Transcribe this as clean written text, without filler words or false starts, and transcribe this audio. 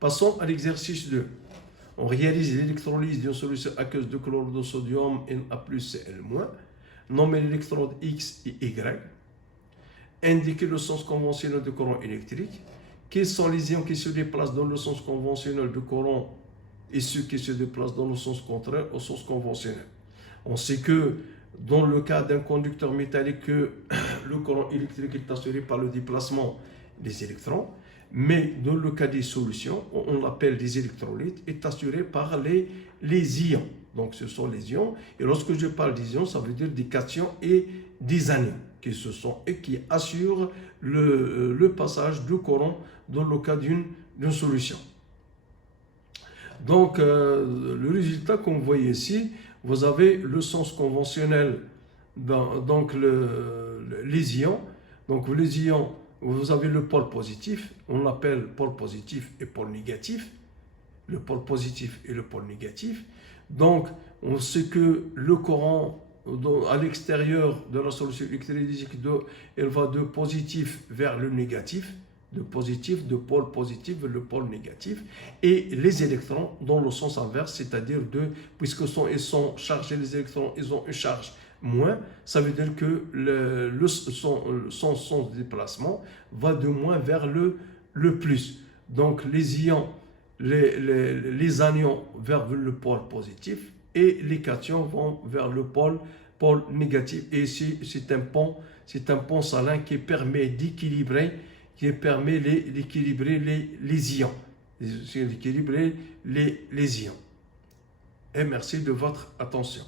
Passons à l'exercice 2. On réalise l'électrolyse d'une solution aqueuse de chlorure de sodium Na+Cl-. Nommer l'électrode X et Y. Indiquer le sens conventionnel du courant électrique. Quels sont les ions qui se déplacent dans le sens conventionnel du courant et ceux qui se déplacent dans le sens contraire au sens conventionnel. On sait que dans le cas d'un conducteur métallique, le courant électrique est assuré par le déplacement des électrons, mais dans le cas des solutions, on l'appelle des électrolytes, est assuré par les ions. Donc ce sont les ions, et lorsque je parle des ions, ça veut dire des cations et des anions qui assurent le passage du courant dans le cas d'une solution. Donc, le résultat qu'on voit ici, vous avez le sens conventionnel, donc les ions. Donc, les ions, vous avez le pôle positif, on l'appelle pôle positif et pôle négatif. Le pôle positif et le pôle négatif. Donc, on sait que le courant à l'extérieur de la solution électrolytique, elle va de positif vers le négatif, de pôle positif vers le pôle négatif, et les électrons dans le sens inverse, c'est-à-dire puisque ils sont chargés, les électrons, ils ont une charge moins, ça veut dire que son sens de déplacement va de moins vers le plus. Donc les ions, les anions vers le pôle positif et les cations vont vers le pôle négatif. Et ici, c'est un pont salin qui permet d'équilibrer les ions. D'équilibrer les ions. Et merci de votre attention.